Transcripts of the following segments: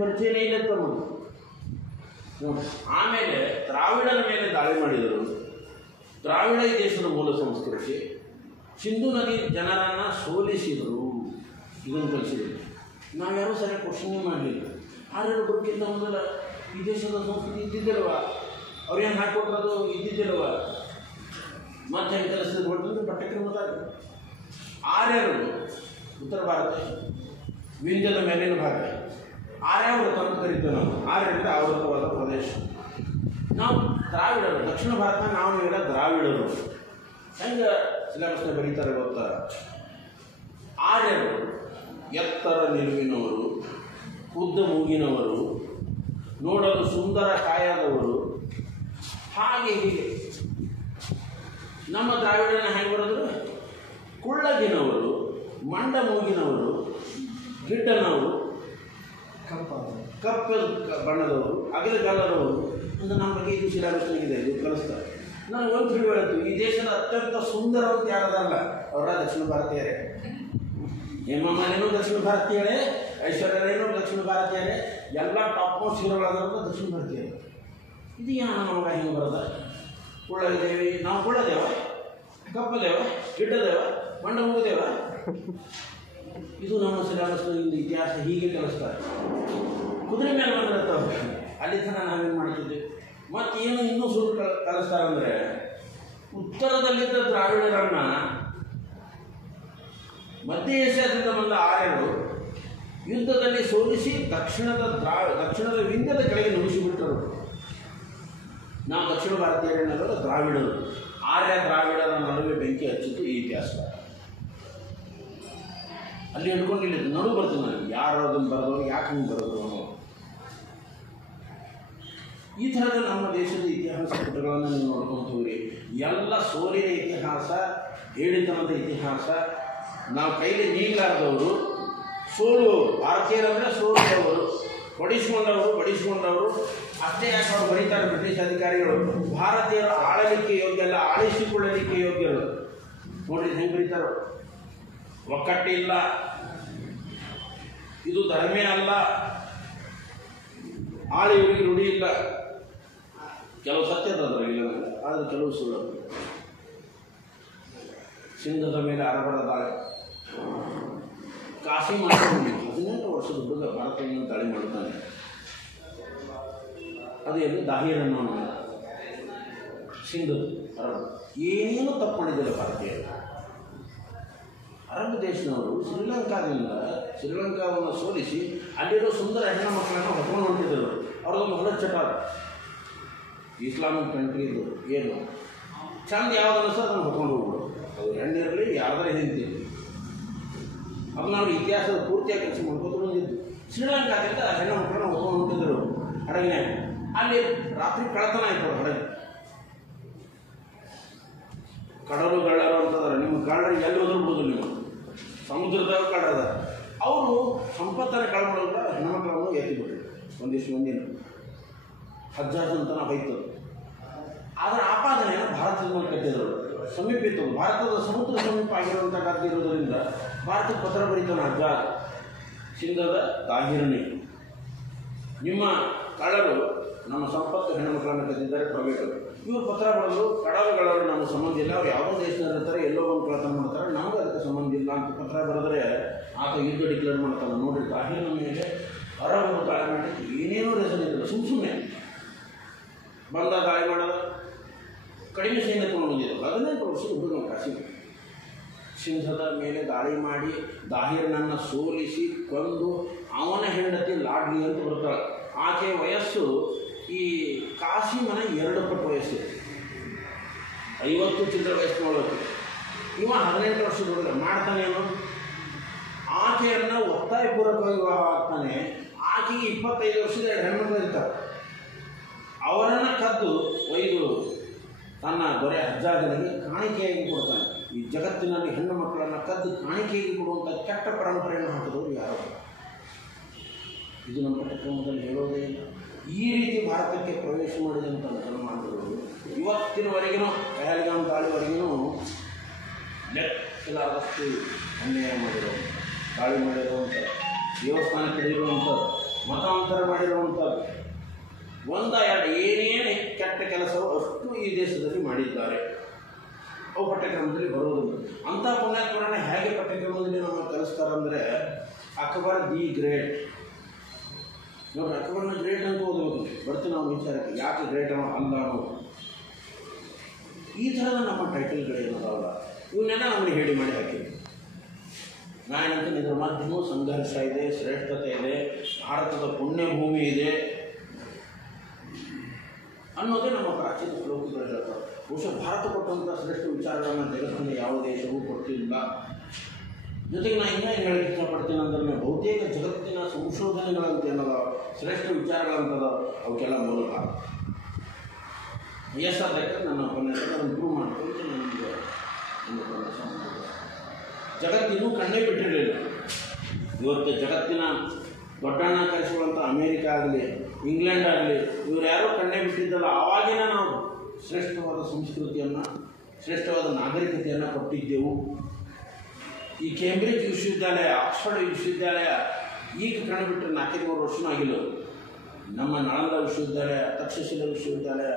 ಪರಿಚಯನೇ ಇಲ್ಲ ತಮ್ಮದು ನೋಡಿ. ಆಮೇಲೆ ದ್ರಾವಿಡನ ಮೇಲೆ ದಾಳಿ ಮಾಡಿದರು. ದ್ರಾವಿಡ ಈ ದೇಶದ ಮೂಲ ಸಂಸ್ಕೃತಿ. ಸಿಂಧು ನದಿ ಜನರನ್ನು ಸೋಲಿಸಿದರು. ಇದನ್ನು ಕಲಿಸಿದರು. ನಾವ್ಯಾರೂ ಸರಿಯಾಗಿ ಕ್ವಶನ್ನೇ ಮಾಡಲಿಲ್ಲ. ಆರ್ಯರ ಬದುಕಿಂತ ಮೊದಲ ಈ ದೇಶದ ಸಂಸ್ಕೃತಿ ಇದ್ದಿದ್ದಿಲ್ವ? ಅವ್ರೇನು ಹಾಕಿಕೊಟ್ರದು ಇದ್ದಿದ್ದಿಲ್ವ? ಮತ್ತೆ ಹೆಂಗೆ ಕಲಿಸಿದ್ರು ಕೊಟ್ಟಂದ್ರೆ ಪಠ್ಯಕ್ರಮದಾಗ ಆರ್ಯರು ಉತ್ತರ ಭಾರತ ವಿಂಧ್ಯದ ಮೇಲಿನ ಭಾಗ ಆರ್ಯಾವೃತ ಅಂತ ಕರಿತೇವೆ ನಾವು. ಆರ್ಯರಿಂದ ಆವೃತವಾದ ಪ್ರದೇಶ. ನಾವು ದ್ರಾವಿಡರು ದಕ್ಷಿಣ ಭಾರತ, ನಾವು ನೀವೆಲ್ಲ ದ್ರಾವಿಡರು. ಹೆಂಗೆ ಸಿಲೆಬಸ್ನ ಬರೀತಾರೆ ಗೊತ್ತಾ? ಆರ್ಯರು ಎತ್ತರ ನಿಲುವಿನವರು, ಉದ್ದ ಮೂಗಿನವರು, ನೋಡಲು ಸುಂದರ ಕಾಯದವರು, ಹಾಗೆ ಹೀಗೆ. ನಮ್ಮ ದ್ರಾವಿಡನ ಹೆಂಗೆ ಬರೋದು? ಕುಳ್ಳಗಿನವರು, ಮಂಡ ಮೂಗಿನವರು, ಗಿಡ್ಡನವರು, ಕಪ್ಪು ಬಣ್ಣದವರು, ಅಗಲಗಾಲರವರು ಅಂತ ನಮ್ಮ ಬಗ್ಗೆ ಇದು ಸಿಲೆಬಸ್ನಾಗಿದೆ. ಇದು ಕಲಿಸ್ತಾರೆ. ನಾನು ಒಂದು ತಿಳಿದು ಈ ದೇಶದ ಅತ್ಯಂತ ಸುಂದರವಂತ ಯಾರದಲ್ಲ, ಅವರ ದಕ್ಷಿಣ ಭಾರತೀಯರೇ. ಹೇಮಮಾಲಿನೂ ದಕ್ಷಿಣ ಭಾರತೀಯರೇ, ಐಶ್ವರ್ಯರೇನೂ ದಕ್ಷಿಣ ಭಾರತೀಯರೇ, ಎಲ್ಲ ಟಾಪ್ ಮೋಸ್ಟ್ ಹೀರೋಗಳಾದ್ರೂ ದಕ್ಷಿಣ ಭಾರತೀಯರು. ಇದು ಏನು ನಮಗೆ ಹಿಂಗೆ ಬರೋದ? ಕುಳ್ಳದೇವಿ, ನಾವು ಕುಳ್ಳದೇವ, ಕಪ್ಪದೇವ, ಗಿಡ್ಡದೇವ, ಮಂಡ ಮುಗಿದೇವ. ಇದು ನಮ್ಮ ಸಿಲೆಬಸ್ನಿಂದ ಇತಿಹಾಸ ಹೀಗೆ ಕಲಿಸ್ತಾರೆ. ಕುದುರೆ ಮೇಲೆ ಬಂದಿರ್ತಾವೆ. ಅಲ್ಲಿ ತನಕ ನಾವೇನು ಮಾಡ್ತಿದ್ದೇವೆ? ಮತ್ತು ಏನು ಇನ್ನೂ ಸುಳ್ಳು ಕಲಿಸ್ತಾರಂದರೆ, ಉತ್ತರದಲ್ಲಿದ್ದ ದ್ರಾವಿಡರನ್ನು ಮಧ್ಯ ಏಷ್ಯಾದಿಂದ ಬಂದ ಆರ್ಯರು ಯುದ್ಧದಲ್ಲಿ ಸೋಲಿಸಿ ದಕ್ಷಿಣದ ವಿಂಧ್ಯದ ಕೆಳಗೆ ನುಗ್ಗಿಸಿಬಿಟ್ಟರು. ನಾವು ದಕ್ಷಿಣ ಭಾರತೀಯರನ್ನೆಲ್ಲ ದ್ರಾವಿಡರು. ಆರ್ಯ ದ್ರಾವಿಡರ ನಡುವೆ ಬೆಂಕಿ ಹಚ್ಚಿದ್ದು ಈ ಇತಿಹಾಸ. ಅಲ್ಲಿ ಹಿಡ್ಕೊಂಡಿಲ್ಲ, ನಡು ಬರ್ತೀನಿ ನನಗೆ ಯಾರು ಅದನ್ನು ಬರೆದವರು, ಯಾಕೆ ಹಂಗೆ ಬರೆದ್ರು ಅನ್ನೋ. ಈ ಥರದ ನಮ್ಮ ದೇಶದ ಇತಿಹಾಸ ಪುಟಗಳನ್ನು ನೀವು ನೋಡ್ಕೊಂಡು ಹೋಗ್ರಿ. ಎಲ್ಲ ಸೋಲಿನ ಇತಿಹಾಸ, ಹೇಳಿತನದ ಇತಿಹಾಸ. ನಾವು ಕೈಲಿ ನೀಗಲಾರದವರು, ಸೋಲುವವರು. ಭಾರತೀಯರಂದರೆ ಸೋಲುವವರು, ಬಡಿಸಿಕೊಂಡವರು. ಅಷ್ಟೇ ಯಾಕೆ ಅವ್ರು ಬರೀತಾರೆ ಬ್ರಿಟಿಷ್ ಅಧಿಕಾರಿಗಳು, ಭಾರತೀಯರು ಆಳಲಿಕ್ಕೆ ಯೋಗ್ಯ ಅಲ್ಲ, ಆಳಿಸಿಕೊಳ್ಳಲಿಕ್ಕೆ ಯೋಗ್ಯರು. ನೋಡ್ರಿ ಹೆಂಗೆ ಬರೀತಾರೋ. ಒಕ್ಕಟ್ಟಿಲ್ಲ, ಇದು ಧರ್ಮೇ ಅಲ್ಲ, ಆಳಿಯವರಿಗೆ ರೂಢಿ ಇಲ್ಲ. ಕೆಲವು ಸತ್ಯದ ಇಲ್ಲ, ಆದರೆ ಕೆಲವು ಸುಳ್ಳು. ಸಿಂಧದ ಮೇಲೆ ಅರಬರ ದಾಳಿ. ಕಾಶಿ ಮಾಡ್ಕೊಂಡು 18 ವರ್ಷದ ಹುಡುಗ ಭಾರತವನ್ನು ದಾಳಿ ಮಾಡುತ್ತಾನೆ. ಅದು ಎಲ್ಲಿ ದಾಹಿರನ್ನು ಸಿಂಧು ಅರಬ್ ಏನೇನು ತಪ್ಪು ಮಾಡಿದ್ದಿಲ್ಲ ಭಾರತೀಯರು. ಅರಬ್ ದೇಶದವರು ಶ್ರೀಲಂಕಾವನ್ನು ಸೋಲಿಸಿ ಅಲ್ಲಿರೋ ಸುಂದರ ಹೆಣ್ಣು ಮಕ್ಕಳನ್ನು ಹೊತ್ಕೊಂಡು ಹೊಂಟಿದ್ದರು. ಅವ್ರದ್ದೊಂದು ಹೊಲ ಚಟ. ಇಸ್ಲಾಮಿಕ್ ಕಂಟ್ರಿ ಇದು ಏನು ಚಂದ ಯಾವುದನ್ನು ಸಹ ಅದನ್ನು ಹೊತ್ಕೊಂಡು ಹೋಗ್ಬಿಡು. ಅದು ಹೆಣ್ಣಿರಲಿ ಯಾವ್ದಾರ ಹಿಂತಿರಲಿ, ಅದನ್ನ ಅವ್ರು ಇತಿಹಾಸದ ಪೂರ್ತಿಯಾಗಿ ಕೆಲಸ ಮಾಡ್ಕೋತ ಬಂದಿದ್ದು. ಶ್ರೀಲಂಕಾದಿಂದ ಹೆಣ್ಣು ಮಕ್ಕಳನ್ನು ಹೊತ್ಕೊಂಡು ಹೊಂಟಿದ್ದರು ಹಡಗಿನಾಗ. ಅಲ್ಲಿ ರಾತ್ರಿ ಕಳ್ಳತನ ಆಯ್ತು ಹಡಗು. ಕಡಲುಗಳ್ಳರು ಅಂತಂದ್ರೆ ನಿಮ್ಮ ಕಳ್ಳರಿಗೆ ಎಲ್ಲಿ ಒದರ್ಬೋದು? ನೀವು ಸಮುದ್ರದಾಗ ಕಳ್ಳದ. ಅವರು ಸಂಪತ್ತನ್ನು ಕಳ್ಳ ಮಾಡೋದ್ರ ಹೆಣ್ಮಕ್ಳನ್ನು ಎತ್ತಿಬಿಟ್ರು. ಒಂದಿಷ್ಟು ಮಂದಿನ ಹಜ್ಜಾಜ್ ಅಂತನ ಹೋಯ್ತು. ಅದರ ಆಪಾದನೆಯನ್ನು ಭಾರತದ ಮೇಲೆ ಕಟ್ಟಿದರು. ಸಮೀಪ ಇತ್ತು, ಭಾರತದ ಸಮುದ್ರ ಸಮೀಪ ಆಗಿರುವಂಥ ಗದ್ದೆ ಇರೋದರಿಂದ ಭಾರತಕ್ಕೆ ಪತ್ರ ಬರೀತಾನೆ ಹಜ್ಜಾಜ್. ಸಿಂಧದ ತಾಹಿರನಿ, ನಿಮ್ಮ ಕಳ್ಳರು ನಮ್ಮ ಸಂಪತ್ತು ಹೆಣ್ಣುಮಕ್ಕಳನ್ನು ಕದ್ದಿದ್ದಾರೆ, ಪ್ರವೇಶರು. ಇವರು ಪತ್ರ ಬರೆದು ಕಡಲುಗಳವರು ನಮ್ಮ ಸಂಬಂಧ ಇಲ್ಲ, ಅವ್ರು ಯಾವುದೋ ದೇಶದಲ್ಲಿರ್ತಾರೆ, ಎಲ್ಲೋ ಒಂದು ಕಳ್ಳತನ ಮಾಡ್ತಾರೆ, ನಮಗೆ ಅದಕ್ಕೆ ಸಂಬಂಧ ಇಲ್ಲ ಅಂತ ಪತ್ರ ಬರೆದ್ರೆ ಆತ ಯುದ್ಧ ಡಿಕ್ಲೇರ್ ಮಾಡ್ತಾನೆ. ನೋಡಿರಿ, ತಾಹಿರನ ಮೇಲೆ ಅರಬರು ದಾಳಿ ಮಾಡಿ ಏನೇನೋ ರೀಸನ್ ಇರಲಿಲ್ಲ, ಸುಮ್ಮನೆ ಬಂದ ದಾಳಿ ಮಾಡೋದು. ಕಡಿಮೆ ಸೈನ್ಯ ತೊಗೊಂಡು ಬಂದಿದ್ದು 18 ವರ್ಷದ ಹುಡುಗ ಕಾಶಿ. ಸಿಂಧದ ಮೇಲೆ ದಾಳಿ ಮಾಡಿ ದಾಹಿರನನ್ನು ಸೋಲಿಸಿ ಕೊಂದು ಅವನ ಹೆಂಡತಿ ಲಾಡ್ಲಿ ಅಂತ ಬರ್ತಾಳೆ. ಆಕೆಯ ವಯಸ್ಸು ಈ ಕಾಸಿಮನ 2 ಪಟ್ಟು ವಯಸ್ಸು, 50 ಚಿಲ್ಲರೆ ವಯಸ್ಸು ನೋಡೋದು. ಇವ 18 ವರ್ಷದ ಹುಡುಗ ಮಾಡ್ತಾನೇನು? ಆಕೆಯನ್ನು ಒತ್ತಾಯಪೂರ್ವಕವಾಗಿ ವಿವಾಹ ಆಗ್ತಾನೆ. ಆಕೆಗೆ 25 ವರ್ಷದ ಹೆಣ್ಮಕ್ಳು ಇರ್ತಾರೆ. ಅವರನ್ನು ಕದ್ದು ಒಯ್ದು ತನ್ನ ದೊರೆ ಹಜ್ಜಾಜನಿಗೆ ಕಾಣಿಕೆಯಾಗಿ ಕೊಡ್ತಾನೆ. ಈ ಜಗತ್ತಿನಲ್ಲಿ ಹೆಣ್ಣು ಮಕ್ಕಳನ್ನು ಕದ್ದು ಕಾಣಿಕೆಯಾಗಿ ಕೊಡುವಂಥ ಕೆಟ್ಟ ಪರಂಪರೆಯನ್ನು ಹಾಕಿದವರು ಯಾರು? ಇದು ನಮ್ಮ ಪಠ್ಯಕ್ರಮದಲ್ಲಿ ಹೇಳೋದೇ ಇಲ್ಲ. ಈ ರೀತಿ ಭಾರತಕ್ಕೆ ಪ್ರವೇಶ ಮಾಡಿದಂಥ ಮುಸಲ್ಮಾನರು ಇವತ್ತಿನವರೆಗೂ ಪಹಲ್ಗಾಮ್ ದಾಳಿವರೆಗೂ ಲೆಕ್ಕಿಲಾರದಷ್ಟು ಅನ್ಯಾಯ ಮಾಡಿರೋ, ದಾಳಿ ಮಾಡಿರುವಂಥ, ದೇವಸ್ಥಾನಕ್ಕೆ ಹಿಡಿದಿರುವಂಥ ಮತಾಂತರ ಮಾಡಿರುವಂಥದ್ದು ಒಂದ ಎರಡು ಏನೇನು ಕೆಟ್ಟ ಕೆಲಸವೋ ಅಷ್ಟು ಈ ದೇಶದಲ್ಲಿ ಮಾಡಿದ್ದಾರೆ. ಅವು ಪಠ್ಯಕ್ರಮದಲ್ಲಿ ಬರೋದಿಲ್ಲ. ಅಂಥ ಪುಣ್ಯಾತ್ಮರನ್ನ ಹೇಗೆ ಪಠ್ಯಕ್ರಮದಲ್ಲಿ ನಮ್ಮ ಕಲಿಸ್ತಾರಂದರೆ ಅಕ್ಬರ್ ದಿ ಗ್ರೇಟ್. ನೋಡಿ, ಅಕ್ಬರ್ನ ಗ್ರೇಟ್ ಅಂತ ಓದಬೇಕು. ಬರ್ತೀವಿ ನಾವು ವಿಚಾರಕ್ಕೆ, ಯಾಕೆ ಗ್ರೇಟ್ ಅಲ್ಲ ಅನ್ನೋದು. ಈ ಥರದ ನಮ್ಮ ಟೈಟಲ್ಗಳೇನದಾವಲ್ಲ ಇವನ್ನೆಲ್ಲ ನಮಗೆ ಹೇಳಿ ಮಾಡಿ ಹಾಕಿದ್ವಿ. ನಾನೇನಂತ ಇದರ ಮಧ್ಯಮೂ ಸಂಘರ್ಷ ಇದೆ, ಶ್ರೇಷ್ಠತೆ ಇದೆ, ಭಾರತದ ಪುಣ್ಯಭೂಮಿ ಇದೆ ಅನ್ನೋದೇ ನಮ್ಮ ಪ್ರಾಚೀನ ಶ್ಲೋಕಗಳು ಹೇಳ್ತಾರೆ. ಬಹುಶಃ ಭಾರತ ಕೊಟ್ಟಂಥ ಶ್ರೇಷ್ಠ ವಿಚಾರಗಳನ್ನು ಜಗತ್ತಿನ ಯಾವ ದೇಶವೂ ಕೊಟ್ಟಿಲ್ಲ. ಜೊತೆಗೆ ನಾನು ಇನ್ನೇನು ಹೇಳಕ್ಕೆ ಇಷ್ಟಪಡ್ತೀನಿ ಅಂದರೆ, ಬಹುತೇಕ ಜಗತ್ತಿನ ಸಂಶೋಧನೆಗಳಂತ ಏನದ, ಶ್ರೇಷ್ಠ ವಿಚಾರಗಳಂತದ, ಅವಕ್ಕೆಲ್ಲ ಮೂಲಕ ಯಶಾದಕ್ಕೆ ನನ್ನ ಉಪನ್ಯಾಸಗಳನ್ನು ಇಂಪ್ರೂವ್ ಮಾಡ್ಕೊಂಡು ನನಗೆ ಒಂದು ಉಪನ್ಯಾಸ ಮಾಡಿದೆ. ಜಗತ್ತಿನೂ ಕಣ್ಣೇ ಬಿಟ್ಟಿರಲಿಲ್ಲ. ಇವತ್ತು ಜಗತ್ತಿನ ದೊಡ್ಡಣ್ಣ ಕರೆಸುವಂಥ ಅಮೇರಿಕ ಆಗಲಿ, ಇಂಗ್ಲೆಂಡ್ ಆಗಲಿ, ಇವರು ಯಾರೂ ಕಣ್ಣೇ ಬಿಟ್ಟಿದ್ದಲ್ಲ. ಆವಾಗಿನ ನಾವು ಶ್ರೇಷ್ಠವಾದ ಸಂಸ್ಕೃತಿಯನ್ನು, ಶ್ರೇಷ್ಠವಾದ ನಾಗರಿಕತೆಯನ್ನು ಕೊಟ್ಟಿದ್ದೆವು. ಈ ಕೇಂಬ್ರಿಡ್ಜ್ ವಿಶ್ವವಿದ್ಯಾಲಯ, ಆಕ್ಸ್ಫರ್ಡ್ ವಿಶ್ವವಿದ್ಯಾಲಯ ಈಗ ಕಣ್ಬಿಟ್ಟರೆ 4-3 ವರ್ಷನೂ ಆಗಿಲ್ಲ. ನಮ್ಮ ನಳಂದ ವಿಶ್ವವಿದ್ಯಾಲಯ, ತಕ್ಷಶಿಲಾ ವಿಶ್ವವಿದ್ಯಾಲಯ,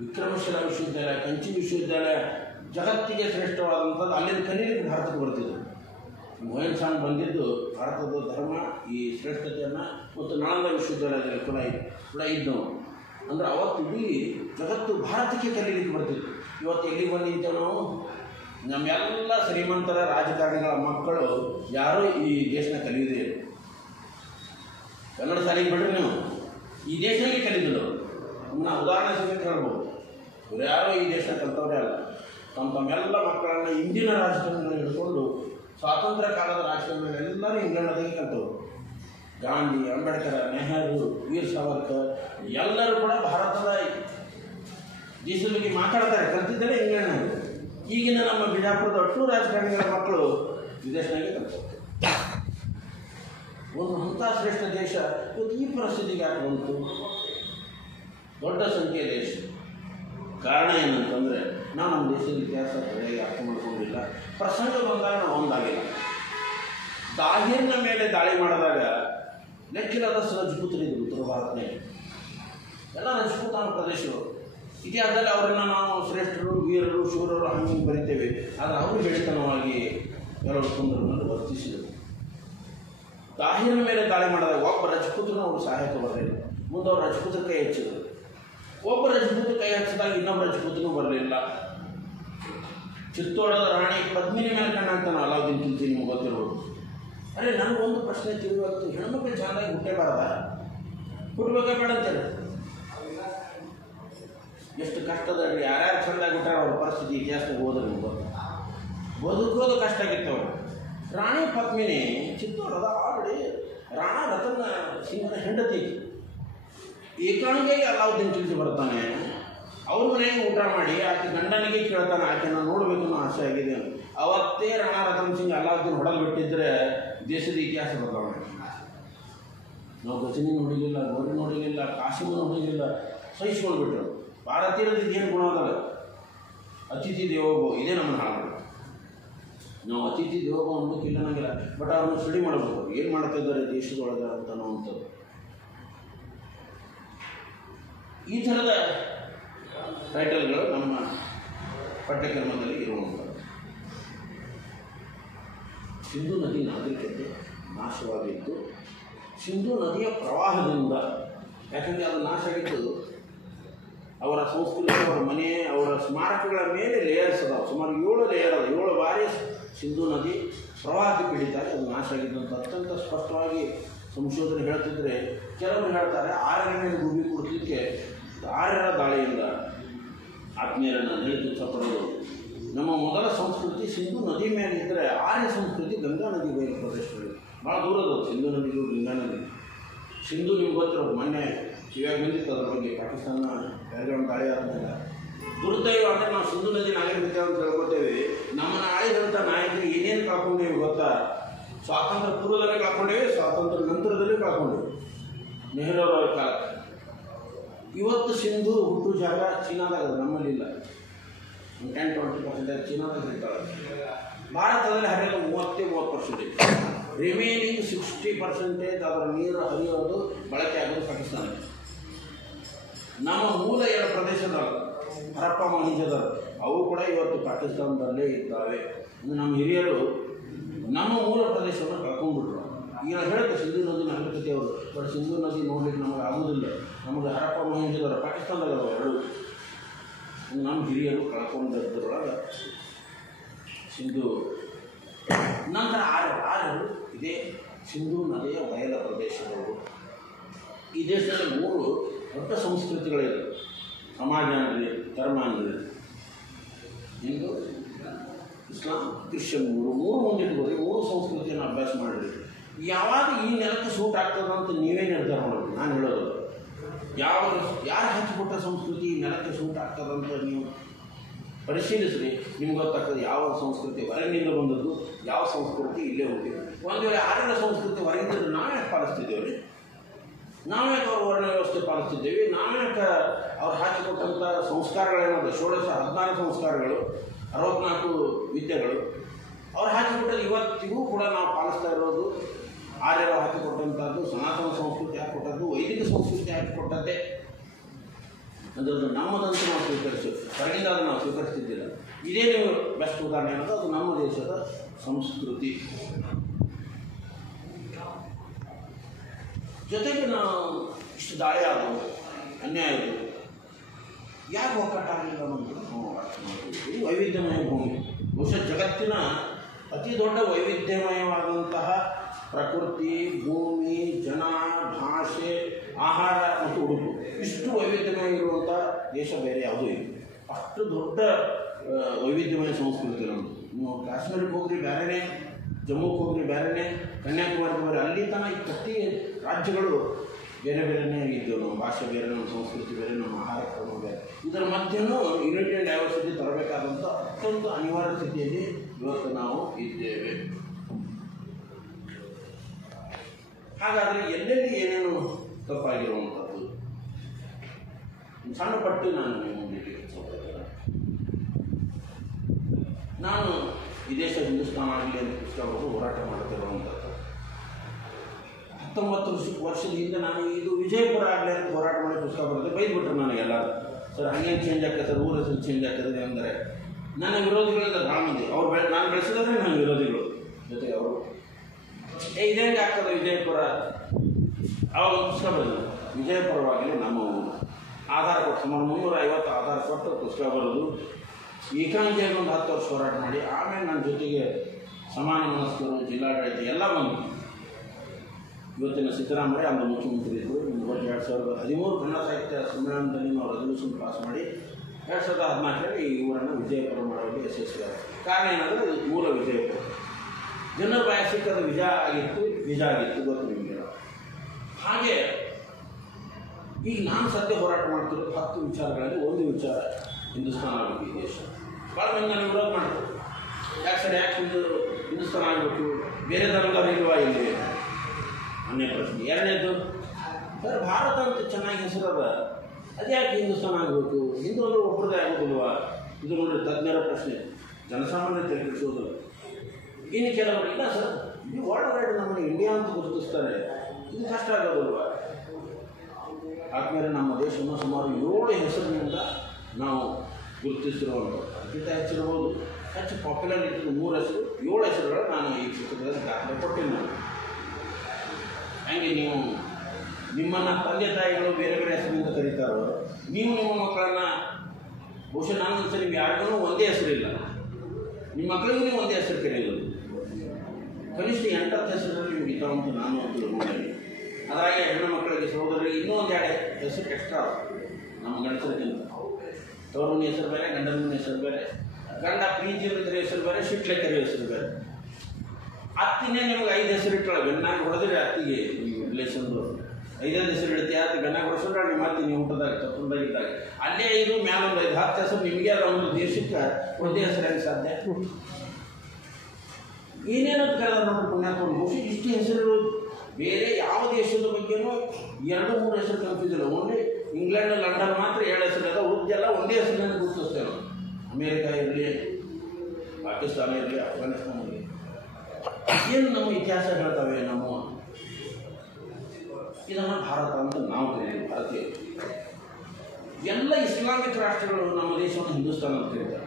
ವಿಕ್ರಮಶಿಲಾ ವಿಶ್ವವಿದ್ಯಾಲಯ, ಕಂಚಿ ವಿಶ್ವವಿದ್ಯಾಲಯ ಜಗತ್ತಿಗೆ ಶ್ರೇಷ್ಠವಾದಂಥದ್ದು. ಅಲ್ಲಿಂದ ಕಲೀಲಿಕ್ಕೆ ಭಾರತಕ್ಕೆ ಬರ್ತಿದ್ರು. ಮೊಹನ್ ಸಾಂಗ್ ಬಂದಿದ್ದು ಭಾರತದ ಧರ್ಮ, ಈ ಶ್ರೇಷ್ಠತೆಯನ್ನು ಮತ್ತು ನಳಂದ ವಿಶ್ವವಿದ್ಯಾಲಯದಲ್ಲಿ ಕೂಡ ಇದ್ದವು. ಅಂದರೆ ಅವತ್ತು ಇಡೀ ಜಗತ್ತು ಭಾರತಕ್ಕೆ ಕಲೀಲಿಕ್ಕೆ ಬರ್ತಿತ್ತು. ಇವತ್ತು ಎಲ್ಲಿ ಬಂದಿದ್ದೇವೆ ನಾವು? ನಮ್ಮೆಲ್ಲ ಶ್ರೀಮಂತರ ರಾಜಕಾರಣಿಗಳ ಮಕ್ಕಳು ಯಾರೂ ಈ ದೇಶನ ಕಲಿಯೋದೇ ಇಲ್ಲ. ಕನ್ನಡ ಶಾಲೆಗೆ ಬಿಡ್ರಿ ನೀವು, ಈ ದೇಶದಲ್ಲಿ ಕಲಿದ್ರು. ನಮ್ಮನ್ನ ಉದಾಹರಣೆ ಸಮೇತ ಹೇಳ್ಬೋದು. ಇವ್ರು ಯಾರೋ ಈ ದೇಶ ಕಲ್ತವ್ರೆ ಅಲ್ಲ. ತಮ್ಮೆಲ್ಲ ಮಕ್ಕಳನ್ನು ಇಂದಿನ ರಾಜಕಾರಣಿಗಳನ್ನ ಹಿಡ್ಕೊಂಡು ಸ್ವಾತಂತ್ರ್ಯ ಕಾಲದ ರಾಜಕಾರಣಿಗಳೆಲ್ಲರೂ ಇಂಗ್ಲೆಂಡದಾಗೆ ಕಲ್ತವರು. ಗಾಂಧಿ, ಅಂಬೇಡ್ಕರ್, ನೆಹರು, ವೀರ್ ಸಾವರ್ಕರ್ ಎಲ್ಲರೂ ಕೂಡ ಭಾರತದ ದೇಶದ ಬಗ್ಗೆ ಮಾತಾಡ್ತಾರೆ, ಕಲ್ತಿದ್ದಾರೆ ಇಂಗ್ಲೆಂಡ್ನಾಗ. ಈಗಿನ ನಮ್ಮ ಬಿಜಾಪುರದ ಒಟ್ಟು ರಾಜಕಾರಣಿಗಳ ಮಕ್ಕಳು ವಿದೇಶನಾಗೆ ಕಲ್ತವ್ರು. ಒಂದು ಅಂಥ ಶ್ರೇಷ್ಠ ದೇಶ ಇವತ್ತು ಈ ಪರಿಸ್ಥಿತಿಗೆ ಯಾಕೆ ಬಂತು? ದೊಡ್ಡ ಸಂಖ್ಯೆಯ ದೇಶ. ಕಾರಣ ಏನಂತಂದರೆ, ನಾವು ನಮ್ಮ ದೇಶದ ಇತಿಹಾಸ ಸರಿಯಾಗಿ ಅರ್ಥ ಮಾಡ್ಕೊಂಡಿಲ್ಲ. ಪ್ರಸಂಗ ಬಂದಾಗ ನಾವು ಒಂದಾಗಿಲ್ಲ. ದಾಹಿರ್ನ ಮೇಲೆ ದಾಳಿ ಮಾಡಿದಾಗ ಲೆಕ್ಕಿಲ್ಲದಷ್ಟು ರಜಪೂತರಿದ್ದರು ಉತ್ತರ ಭಾರತನಾಗ. ಎಲ್ಲ ರಜಪೂತಾನ ಪ್ರದೇಶಗಳು. ಇತಿಹಾಸದಲ್ಲಿ ಅವರನ್ನು ನಾವು ಶ್ರೇಷ್ಠರು, ವೀರರು, ಶೂರರು ಹಂಗೆ ಬರಿತೇವೆ. ಆದರೆ ಅವರು ಹೇಳಿತನವಾಗಿ ಕೆಲವರು ಸುಂದರನಲ್ಲಿ ವರ್ತಿಸಿದರು. ದಾಹಿರ್ನ ಮೇಲೆ ದಾಳಿ ಮಾಡಿದಾಗ ಒಬ್ಬ ರಜಪೂತರನ್ನು ಅವರು ಸಹಾಯಕ್ಕೆ ಬರಲಿಲ್ಲ. ಮುಂದೆ ಅವರು ರಜಪೂತರ ಕೈ ಹಚ್ಚಿದರು. ಒಬ್ಬ ರಜಪೂತ ಕೈ ಹಚ್ಚಿದಾಗ ಇನ್ನೊಬ್ಬ ರಜಪೂತನೂ ಬರಲಿಲ್ಲ. ಚಿತ್ತೋಡದ ರಾಣಿ ಪದ್ಮಿನಿ ಮೇಲೆ ಕಣ್ಣಾಗ್ತಾನೆ ಅಲಾವುದ್ದೀನ್ ಖಿಲ್ಜಿ, ನಿಮ್ಗೆ ಗೊತ್ತಿರ್ಬೋದು. ಅರೆ, ನನಗೊಂದು ಪ್ರಶ್ನೆ ತಿಳಿಯುವತ್ತು, ಹೆಣ್ಮಕ್ಳು ಚೆಂದಾಗಿ ಹುಟ್ಟೇಬಾರ್ದ? ಹುಟ್ಟಬೇಕ ಬೇಡ ಅಂತೇಳಿ ಎಷ್ಟು ಕಷ್ಟದ ಯಾರ್ಯಾರು ಚೆಂದಾಗಿ ಹುಟ್ಟಾರ ಅವ್ರ ಪರಿಸ್ಥಿತಿ ಇತಿಹಾಸದಾಗ ಹೋದ್ರೆ ನಿಮ್ಗೆ ಬದುಕೋದು ಕಷ್ಟ ಆಗಿತ್ತು ಅವರು. ರಾಣಿ ಪದ್ಮಿನಿ ಚಿತ್ತೋಡದ ಆಲ್ರೆಡಿ ರಾಣಾ ರತನ್ ಸಿಂಹನ ಹೆಂಡತಿ. ಏಕಾಂಗಿಯಾಗಿ ಅಲಾವುದ್ದೀನ್ ಖಿಲ್ಜಿ ಬರ್ತಾನೆ. ಅವ್ರ ಮನೆಗೆ ಊಟ ಮಾಡಿ ಆಕೆ ಗಂಡನಿಗೆ ಕೇಳ್ತಾನೆ, ಆಕೆನ ನೋಡಬೇಕು ಅನ್ನೋ ಆಸೆ ಆಗಿದೆ. ಅವತ್ತೇ ರಾಣಾ ರತನ್ ಸಿಂಗ್ ಅಲಾವುದ್ದೀನ್ ಹೊಡೆದು ಬಿಟ್ಟಿದ್ರೆ ದೇಶದ ಇತಿಹಾಸ ಬದಲಾವಣೆ. ನಾವು ಗಜನಿ ನೋಡಿರಲಿಲ್ಲ, ಗೋರಿ ನೋಡಿರಲಿಲ್ಲ, ಕಾಶಿಮ ನೋಡಿರಲಿಲ್ಲ, ಸಹಿಸ್ಕೊಂಡ್ಬಿಟ್ರು. ಭಾರತೀಯರದ ಇದೇನು ಗುಣ ಅದಲ್ಲ, ಅತಿಥಿ ದೇವೋಭವ, ಇದೇ ನಮ್ಮನ್ನು ಹಾಳು. ನಾವು ಅತಿಥಿ ದೇವೋಭವ ಅನ್ನೋಕ್ಕಿಲ್ಲ ನಂಗಿಲ್ಲ, ಬಟ್ ಅವ್ರನ್ನ ಸ್ಟಡಿ ಮಾಡಬೇಕು. ಏನು ಮಾಡ್ತಾ ಇದ್ದಾರೆ ದೇಶದೊಳಗೆ ಅಂತ ಅನ್ನೋವಂಥದ್ದು. ಈ ಥರದ ಟೈಟಲ್ಗಳು ನಮ್ಮ ಪಠ್ಯಕ್ರಮದಲ್ಲಿ ಇರುವಂಥದ್ದು. ಸಿಂಧೂ ನದಿ ನಾಗರಿಕತೆ ನಾಶವಾಗಿದ್ದು, ಸಿಂಧೂ ನದಿಯ ಪ್ರವಾಹದಿಂದ, ಯಾಕಂದರೆ ಅದು ನಾಶ ಆಗಿದ್ದು ಅವರ ಸಂಸ್ಕೃತಿ, ಅವರ ಮನೆ, ಅವರ ಸ್ಮಾರಕಗಳ ಮೇಲೆ ಲೇಯರ್ಸ್ ಅದಾವೆ. ಸುಮಾರು 7 ಲೇಯರ್ ಅದ. 7 ಬಾರಿ ಸಿಂಧೂ ನದಿ ಪ್ರವಾಹಕ್ಕೆ ಪೀಡಿತಾಗಿ ಅದು ನಾಶ ಆಗಿದ್ದಂತ ಅತ್ಯಂತ ಸ್ಪಷ್ಟವಾಗಿ ಸಂಶೋಧನೆ ಹೇಳ್ತಿದ್ರೆ, ಕೆಲವರು ಹೇಳ್ತಾರೆ 6ರ ಮೇಲೆ ಗುಬಿ ಕೊಡಲಿಕ್ಕೆ 6ರ ದಾಳಿಯಿಂದ ಆತ್ಮೀಯರನ್ನು ನೆಲೆಯುತ್ತ ಪಡೆದು. ನಮ್ಮ ಮೊದಲ ಸಂಸ್ಕೃತಿ ಸಿಂಧೂ ನದಿ ಮೇಲೆ ಇದ್ದರೆ, 6ನೇ ಸಂಸ್ಕೃತಿ ಗಂಗಾ ನದಿ ಬಯಲು ಪ್ರದೇಶಗಳು ಭಾಳ ದೂರದವು. ಸಿಂಧೂ ನದಿಗೂ ಗಂಗಾ ನದಿ. ಸಿಂಧೂ ನಿಮ್ಗೆ ಗೊತ್ತಿರೋದು, ಮೊನ್ನೆ ಕಿವಿಯಾಗಿ ಬಂದಿತ್ತು ಅದ್ರ ಬಗ್ಗೆ. ಪಾಕಿಸ್ತಾನ ಪಹಲ್ಗಾಮ್ ದಾಳಿ ಆದ್ಮೇಲೆ ದುರ್ದೈವ ಅಂದರೆ ನಾವು ಸಿಂಧೂ ನದಿ ನಾಗರಿಕತೆ ಅಂತ ಹೇಳ್ಕೊತೇವೆ. ನಮ್ಮನ್ನು ಆಳಿದಂಥ ನಾಯಕರು ಏನೇನು ಕಳ್ಕೊಂಡೇವಿ ಗೊತ್ತಾ? ಸ್ವಾತಂತ್ರ್ಯ ಪೂರ್ವದಲ್ಲೇ ಕಳ್ಕೊಂಡೇವೆ, ಸ್ವಾತಂತ್ರ್ಯ ನಂತರದಲ್ಲೇ ಕಳ್ಕೊಂಡೇವೆ. ನೆಹರು ಅವರ ಕಾಲಕ್ಕೆ. ಇವತ್ತು ಸಿಂಧೂ ಹುಟ್ಟು ಜಾಗ ಚೀನಾದಾಗ, ನಮ್ಮಲ್ಲಿಲ್ಲ. 10-20% ಚೀನಾದಾಗ ಇರ್ತಾಳೆ. ಭಾರತದಲ್ಲಿ ಹರಿಯಲು 30% ಇದೆ. ರಿಮೈನಿಂಗ್ 60% ಅದರ ನೀರು ಹರಿಯೋದು ಬಳಕೆ ಆಗೋದು ಪಾಕಿಸ್ತಾನಕ್ಕೆ. ನಮ್ಮ ಮೂಲ 2 ಪ್ರದೇಶದ ಹರಪ್ಪ ಮೊಹೆಂಜೊದಾರೋ ಅವು ಕೂಡ ಇವತ್ತು ಪಾಕಿಸ್ತಾನದಲ್ಲೇ ಇದ್ದಾವೆ. ನಮ್ಮ ಹಿರಿಯರು ನಮ್ಮ ಮೂಲ ಪ್ರದೇಶವನ್ನು ಕಳ್ಕೊಂಡ್ಬಿಟ್ರು. ಈಗ ಹೇಳುತ್ತೆ ಸಿಂಧೂ ನದಿ ನಾಗರಿಕತೆ ಅವರು, ಬಟ್ ಸಿಂಧೂ ನದಿ ನೋಡ್ಲಿಕ್ಕೆ ನಮಗೆ ಆಗೋದಿಲ್ಲ. ನಮಗೆ ಹರಪ್ಪ ಮೊಹೆಂಜೊದಾರೋ ಪಾಕಿಸ್ತಾನದಾಗ ಎರಡು ನಮ್ಮ ಹಿರಿಯರು ಕಳ್ಕೊಂಡದ್ರೊಳಗೆ ಸಿಂಧು. ನಂತರ ಆರ್ಯರು ಇದೇ ಸಿಂಧೂ ನದಿಯ ಬಯಲ ಪ್ರದೇಶದವರು. ಈ ದೇಶದಲ್ಲಿ 3 ದೊಡ್ಡ ಸಂಸ್ಕೃತಿಗಳಿವೆ. ಸಮಾಜ ಅಂದರೆ, ಧರ್ಮ ಅಂದರೆ ಹಿಂದೂ, ಇಸ್ಲಾಂ, ಕ್ರಿಶ್ಚಿಯನ್, 3 ಮುಂದಿಟ್ಬೋದು. 3 ಸಂಸ್ಕೃತಿಯನ್ನು ಅಭ್ಯಾಸ ಮಾಡಿರಿ. ಯಾವಾಗ ಈ ನೆಲಕ್ಕೆ ಸೂಟ್ ಆಗ್ತದಂತ ನೀವೇ ನಿರ್ಧಾರ ಮಾಡೋದು. ನಾನು ಹೇಳೋದು ಯಾರು ಹಚ್ಚಿಕೊಟ್ಟ ಸಂಸ್ಕೃತಿ ನೆಲಕ್ಕೆ ಸೂಟ್ ಆಗ್ತದಂತ ನೀವು ಪರಿಶೀಲಿಸ್ರಿ. ನಿಮ್ಗೆ ಗೊತ್ತಾಗ್ತದೆ ಯಾವ ಸಂಸ್ಕೃತಿ ಹೊರಗಿನಿಂದ ಬಂದದ್ದು, ಯಾವ ಸಂಸ್ಕೃತಿ ಇಲ್ಲೇ ಹುಟ್ಟಿದೆ. ಒಂದು ವೇಳೆ ಆರ್ಯರ ಸಂಸ್ಕೃತಿ ಹೊರಗಿಂದ ನಾವೇ ಪಾಲಿಸ್ತಿದ್ದೇವೆ, ನಾವೇ ಅವ್ರ ವರ್ಣ ವ್ಯವಸ್ಥೆ ಪಾಲಿಸ್ತಿದ್ದೇವೆ, ನಾವೇ ಅವ್ರು ಹಾಕಿಕೊಟ್ಟಂಥ ಸಂಸ್ಕಾರಗಳೇನದು 16 ಸಂಸ್ಕಾರಗಳು, 64 ವಿದ್ಯೆಗಳು ಅವ್ರು ಹಾಕಿಕೊಟ್ಟದ್ದು ಇವತ್ತಿಗೂ ಕೂಡ ನಾವು ಪಾಲಿಸ್ತಾ ಇರೋದು. ಆರ್ಯರು ಹಾಕಿಕೊಟ್ಟಂಥದ್ದು, ಸನಾತನ ಸಂಸ್ಕೃತಿ ಹಾಕಿಕೊಟ್ಟದ್ದು, ವೈದಿಕ ಸಂಸ್ಕೃತಿ ಹಾಕಿಕೊಟ್ಟದ್ದೇ. ಅದರದ್ದು ನಮ್ಮದಂತೂ ನಾವು ಸ್ವೀಕರಿಸೋದು, ಹೊರಗಿಂದ ಅದು ನಾವು ಸ್ವೀಕರಿಸ್ತಿದ್ದಿಲ್ಲ. ಇದೇ ನೀವು ಬೆಸ್ಟ್ ಉದಾಹರಣೆ ಅನ್ನೋದು ಅದು ನಮ್ಮ ದೇಶದ ಸಂಸ್ಕೃತಿ. ಜೊತೆಗೆ ನಾವು ಇಷ್ಟು ದಾಳಿ ಆದವು, ಅನ್ಯಾಯ ಆಯಿತು, ಯಾಕೆ ಒಕ್ಕಟ್ಟಾಗಲಿಲ್ಲ ಅನ್ನೋದು ನಾವು ಅರ್ಥ ಮಾಡ್ತೀವಿ. ವೈವಿಧ್ಯಮಯ ಭೂಮಿ, ಬಹುಶಃ ಜಗತ್ತಿನ ಅತಿ ದೊಡ್ಡ ವೈವಿಧ್ಯಮಯವಾದಂತಹ ಪ್ರಕೃತಿ, ಭೂಮಿ, ಜನ, ಭಾಷೆ, ಆಹಾರ ಮತ್ತು ಉಡುಪು, ಇಷ್ಟು ವೈವಿಧ್ಯಮಯ ಇರುವಂಥ ದೇಶ ಬೇರೆ ಯಾವುದೂ ಇಲ್ಲ. ಅಷ್ಟು ದೊಡ್ಡ ವೈವಿಧ್ಯಮಯ ಸಂಸ್ಕೃತಿ ನಮ್ಮದು. ನೀವು ಕಾಶ್ಮೀರಕ್ಕೆ ಹೋಗ್ರಿ ಬೇರೆಯೇ, ಜಮ್ಮುಕ್ಕೆ ಹೋಗ್ರಿ ಬೇರೆಯೇ, ಕನ್ಯಾಕುಮಾರಿಗೆ ಬೇರೆ, ಅಲ್ಲಿ ತನಕ ಈ ಪ್ರತಿ ರಾಜ್ಯಗಳು ಬೇರೆ ಬೇರೆಯೇ ಇದ್ದವು. ನಮ್ಮ ಭಾಷೆ ಬೇರೆ, ನಮ್ಮ ಸಂಸ್ಕೃತಿ ಬೇರೆ, ನಮ್ಮ ಆಹಾರ ಕ್ರಮ ಬೇರೆ. ಇದರ ಮಧ್ಯೆಯೂ ಯೂನಿಟಿ ಆ್ಯಂಡ್ ಡೈವರ್ಸಿಟಿ ತರಬೇಕಾದಂಥ ಅತ್ಯಂತ ಅನಿವಾರ್ಯ ಸ್ಥಿತಿಯಲ್ಲಿ ಇವತ್ತು ನಾವು ಇದ್ದೇವೆ. ಹಾಗಾದರೆ ಎಲ್ಲೆಲ್ಲಿ ಏನೇನು ತಪ್ಪಾಗಿರುವಂಥದ್ದು ಸಣ್ಣ ಪಟ್ಟು ನಾನು ನಿಮ್ಮ ಮುಂದೆ ನಾನು ಈ ದೇಶ ಹಿಂದೂಸ್ತಾನ ಆಗಲಿ ಅಂತ ಪುಸ್ತಕ ಹೋರಾಟ ಮಾಡುತ್ತಿರುವಂಥದ್ದು. 19 ವರ್ಷದ ಹಿಂದೆ ನಾನು ಇದು ವಿಜಯಪುರ ಆಗಲಿ ಅಂತ ಹೋರಾಟ ಮಾಡಿ ಪುಸ್ತಕ ಬರೆದು ಬೈದ್ಬಿಟ್ರು ನನಗೆಲ್ಲ. ಸರ್ ಹಂಗೇನು ಚೇಂಜ್ ಆಗ್ತದೆ, ಸರ್ ಊರ ಹೆಸರು ಚೇಂಜ್ ಆಗ್ತದೆ ಅಂದರೆ ನನ್ನ ವಿರೋಧಿಗಳಿಂದ ಭಾಳ ಮಂದಿ ಅವ್ರು ನಾನು ಬೆಳೆಸಿದ್ರೆ ನನ್ನ ವಿರೋಧಿಗಳು ಜೊತೆಗೆ ಅವರು ಇದೇಂಗೆ ಆಗ್ತದೆ ವಿಜಯಪುರ. ಅವಾಗ ಪುಸ್ತಕ ಬರೆದು ವಿಜಯಪುರವಾಗಲಿ ನಮ್ಮ ಊರು ಆಧಾರ ಕೊಟ್ಟು ಸುಮಾರು 350 ಆಧಾರ ಕೊಟ್ಟು ಪುಸ್ತಕ ಬರೋದು. ಏಕಾಂಗಿಯಾಗಿ ಒಂದು 10 ವರ್ಷ ಹೋರಾಟ ಮಾಡಿ ಆಮೇಲೆ ನನ್ನ ಜೊತೆಗೆ ಸಮಾನ ಮನಸ್ಕರು, ಜಿಲ್ಲಾಡಳಿತ ಎಲ್ಲ ಬಂದು ಇವತ್ತಿನ ಸಿದ್ದರಾಮಯ್ಯ ಅಂದು ಮುಖ್ಯಮಂತ್ರಿ ಇದ್ದರು. 2013 ಕನ್ನಡ ಸಾಹಿತ್ಯ ಸಮ್ಮೇಳನದಲ್ಲಿ ನಾವು ರೆಸಲ್ಯೂಷನ್ ಪಾಸ್ ಮಾಡಿ 2014ರಲ್ಲಿ ಈ ಊರನ್ನು ವಿಜಯಪುರ ಮಾಡೋಕ್ಕೆ ಯಶಸ್ವಿಯಾಗಿದೆ. ಕಾರಣ ಏನಾದರೂ ಅದು ಮೂಲ ವಿಜಯಪುರ. ಜನರ ಬಾಯ ಸಿಕ್ಕದ ವಿಜ ಆಗಿತ್ತು ಗೊತ್ತು ನಿಮಗೆ. ಹಾಗೆ ಈಗ ನಾನು ಸದ್ಯ ಹೋರಾಟ ಮಾಡ್ತಿರೋದು 10 ವಿಚಾರಗಳಲ್ಲಿ ಒಂದು ವಿಚಾರ ಹಿಂದೂಸ್ತಾನ ಆಗಬೇಕು ಈ ದೇಶ. ಭಾಳ ಮಂದಿ ನಾನು ವಿರೋಧ ಮಾಡ್ತಾರೆ. ಯಾಕೆ ಸರ್ ಯಾಕೆ ಹಿಂದೂಸ್ತಾನ ಆಗಬೇಕು, ಬೇರೆ ಧರ್ಮದವ್ರು ಇಲ್ವಾ ಇಲ್ಲಿ ಅನ್ನೋ ಪ್ರಶ್ನೆ. ಎರಡನೇದು ಸರ್ ಭಾರತ ಅಂತ ಚೆನ್ನಾಗಿ ಹೆಸರದ ಅದ್ಯಾಕೆ ಹಿಂದೂಸ್ತಾನ ಆಗಬೇಕು, ಹಿಂದೂ ಅಂದರೆ ಒಬ್ಬರದೇ ಆಗೋದಿಲ್ವಾ? ಇದು ನೋಡಿ ತಜ್ಞರ ಪ್ರಶ್ನೆ, ಜನಸಾಮಾನ್ಯ ತಿಳಿಸೋದು. ಇನ್ನು ಕೆಲವರು ಇಲ್ಲ ಸರ್ ಇದು ವರ್ಲ್ಡ್ ವೈಡ್ ನಮ್ಮನ್ನು ಇಂಡಿಯಾ ಅಂತ ಗುರುತಿಸ್ತಾರೆ, ಇದು ಕಷ್ಟ ಆಗೋದಿಲ್ವಾ? ಆದ್ಮೇಲೆ ನಮ್ಮ ದೇಶವನ್ನು ಸುಮಾರು 7 ಹೆಸರಿನಿಂದ ನಾವು ಗುರುತಿಸಿರುವಂಥದ್ದು. ಅದಕ್ಕಿಂತ ಹೆಚ್ಚಿರ್ಬೋದು, ಹೆಚ್ಚು ಪಾಪ್ಯುಲರ್ ಇದ್ದು 3 ಹೆಸರು, 7 ಹೆಸರುಗಳು ನಾನು ಈ ಪುಸ್ತಕದಲ್ಲಿ ದಾಖಲೆ ಕೊಟ್ಟಿನಿ. ನಾನು ಹಾಗೆ ನೀವು ನಿಮ್ಮನ್ನು ತಂದೆ ತಾಯಿಗಳು ಬೇರೆ ಬೇರೆ ಹೆಸರಿನಿಂದ ಕರೀತಾರೋ, ನೀವು ನಿಮ್ಮ ಮಕ್ಕಳನ್ನು ಬಹುಶಃ ನಾನು ಅನ್ಸರಿ ನಿಮ್ಗೆ ಯಾರಿಗೂ ಒಂದೇ ಹೆಸರಿಲ್ಲ, ನಿಮ್ಮ ಮಕ್ಕಳಿಗೂ ನೀವು ಒಂದೇ ಹೆಸರು ಕರೆಯೋದು. ಕನಿಷ್ಠ 8 ಹೆಸರುಗಳು ನಿಮ್ಗೆ ಇದ್ದಾವಂತ ನಾನು ತಿಳ್ಕೊಂಡೇನೆ. ಅದ್ರಾಗೆ ಹೆಣ್ಣು ಮಕ್ಕಳಿಗೆ ಸಹೋದರರಿಗೆ ಇನ್ನೂ ಒಂದು 2 ಹೆಸರು ಎಕ್ಸ್ಟ್ರಾ ನಮ್ಮ ಗಂಡಸರಿಗಿಂತ. ತವ್ರ ಮನೆ ಹೆಸರು ಬೇರೆ, ಗಂಡನ ಮನೆ ಹೆಸರು ಬೇರೆ, ಗಂಡ ಪ್ರೀತಿಯಲ್ಲಿ ಕರೆಯೋ ಹೆಸರು ಬೇರೆ, ಶಿಟ್ಲೆ ಕರೆಯೋ ಹೆಸರು ಬೇರೆ. ಅತ್ತಿನೇ ನಿಮ್ಗೆ 5 ಹೆಸರು ಇಟ್ಟಳ, ಬೆನ್ನಾಗಿ ಹೊಡೆದ್ರೆ ಅತ್ತಿಗೆ ರಿಲೇಷನ್ದು 5 ಹೆಸರು ಇಡ್ತೀಯ, ಅತ್ತಿ ಬೆನ್ನಾಗಿ ಹೊಡೆಸಿದ್ರೆ ನಿಮ್ಮ ಅತ್ತಿ ನೀವು ಊಟದಾಗ ತಪ್ಪದಾಗಿದ್ದಾಗ ಅಲ್ಲೇ 5 ಮ್ಯಾಲೊಂದು 5 10 ಹೆಸರು ನಿಮಗೆ ಅದ ಒಂದು ದೇಶಕ್ಕೆ ಒಂದೇ ಹೆಸರು ಹೆಂಗೆ ಸಾಧ್ಯ? ಏನೇನಂತ ಕರೆದ ನೋಡಿ ಪುಣ್ಯಾತ್ಮ. ಬಹುಶಃ ಇಷ್ಟು ಹೆಸರು ಬೇರೆ ಯಾವ ದೇಶದ ಬಗ್ಗೆನೂ 2-3 ಹೆಸರು ಕನ್ಫ್ಯೂಸಿಲ್ಲ. ಓನ್ಲಿ ಇಂಗ್ಲೆಂಡ್, ಲಂಡನ್ ಮಾತ್ರ 7 ಹೆಸರು ಅದ, ಉಳಿದೆಲ್ಲ ಒಂದೇ ಹೆಸರಿನಿಂದ ಗುರುತಿಸ್ತೇವೆ ನಾವು. ಅಮೇರಿಕಾ ಇರಲಿ, ಪಾಕಿಸ್ತಾನ ಇರಲಿ, ಅಫ್ಘಾನಿಸ್ತಾನ ಇರಲಿ. ಏನು ನಮ್ಮ ಇತಿಹಾಸ ಹೇಳ್ತವೆ ನಮ್ಮ ಇದನ್ನು ಭಾರತ ಅಂತ ನಾವು ಕರೀತೀವಿ. ಭಾರತೀಯ ಎಲ್ಲ ಇಸ್ಲಾಮಿಕ್ ರಾಷ್ಟ್ರಗಳು ನಮ್ಮ ದೇಶವನ್ನು ಹಿಂದೂಸ್ತಾನ ಅಂತ ಕರೀತಾರೆ.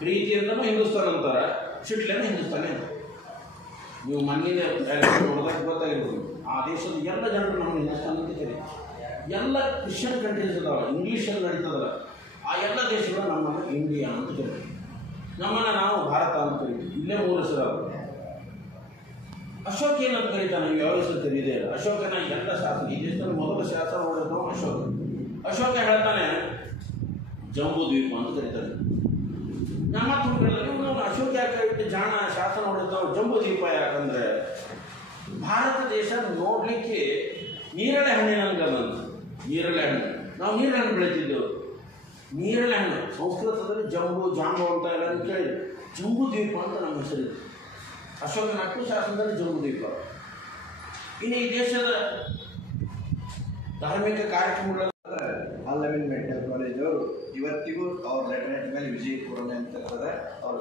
ಪ್ರೀತಿಯಿಂದನೂ ಹಿಂದೂಸ್ತಾನ ಅಂತಾರೆ, ಸಿಟ್ಲೇನೂ ಹಿಂದೂಸ್ತಾನೇ ಅಂತ. ನೀವು ಮಣ್ಣಿನ ನೋಡಿದಾಗ ಗೊತ್ತಾಗಿರ್ಬೋದು, ಆ ದೇಶದ ಎಲ್ಲ ಜನರು ನಮ್ಮ ಹಿಂದೂಸ್ತಾನ ಅಂತ ಕರೀತಾರೆ. ಎಲ್ಲ ಕ್ರಿಶ್ಚಿಯನ್ ಕಂಟ್ರೀಸ್ ಇದಾವೆ, ಇಂಗ್ಲೀಷಲ್ಲಿ ನಡೀತದಲ್ಲ, ಆ ಎಲ್ಲ ದೇಶಗಳು ನಮ್ಮನ್ನು ಇಂಡಿಯಾ ಅಂತ ಕರೀತಾರೆ. ನಮ್ಮನ್ನು ನಾವು ಭಾರತ ಅಂತ ಕರಿತೀವಿ. ಇಲ್ಲೇ 3 ಹೆಸರು. ಅಶೋಕ್ ಏನಂತ ಕರೀತಾನೆ, ನೀವು ಯಾವ ಹೆಸರು ಕರೀದೇ ಇಲ್ಲ. ಅಶೋಕನ ಎಲ್ಲ ಶಾಸನ, ಈ ದೇಶದಲ್ಲಿ ಮೊದಲ ಶಾಸನ ನೋಡಿದ ನಾವು ಅಶೋಕ. ಅಶೋಕ ಹೇಳ್ತಾನೆ ಜಂಬೂ ದ್ವೀಪ ಅಂತ ಕರೀತಾನೆ. ನಮ್ಮ ನಾವು ಅಶೋಕ ಯಾಕೆ ಇಟ್ಟು ಜಾಣ ಶಾಸನ ಹೊಡೆದವು ಜಂಬೂ ದ್ವೀಪ ಯಾಕಂದ್ರೆ ಭಾರತ ದೇಶ ನೋಡಲಿಕ್ಕೆ ನೀರಳೆ ಹಣ್ಣಿನಂಗದಂತ. ನೀರಳೆ ಹಣ್ಣು, ನಾವು ನೀರಳೆ ಹಣ್ಣು ಬೆಳೀತಿದ್ದೆವು. ನೀರಳೆ ಹಣ್ಣು ಸಂಸ್ಕೃತದಲ್ಲಿ ಜಾಂಬು ಅಂತ ಎಲ್ಲ ಕೇಳಿ ಜಂಬೂ ದ್ವೀಪ ಅಂತ ನಮ್ಮ ಹೆಸರಿದೆ. ಅಶೋಕನ ಹಕ್ಕು ಶಾಸನದಲ್ಲಿ ಜಂಬೂ ದ್ವೀಪ. ಇನ್ನು ಈ ದೇಶದ ಧಾರ್ಮಿಕ ಕಾರ್ಯಕ್ರಮಗಳ ಆಲ್-ಅಮೀನ್ ಮೆಡಿಕಲ್ ಕಾಲೇಜ್ ಅವರು ಇವತ್ತಿಗೂ ಅವ್ರ ಲೆಟರ್ನೆಟ್ ಮೇಲೆ ವಿಜಯಪುರನೇ ಅಂತ ಇರ್ತದೆ ಅವ್ರ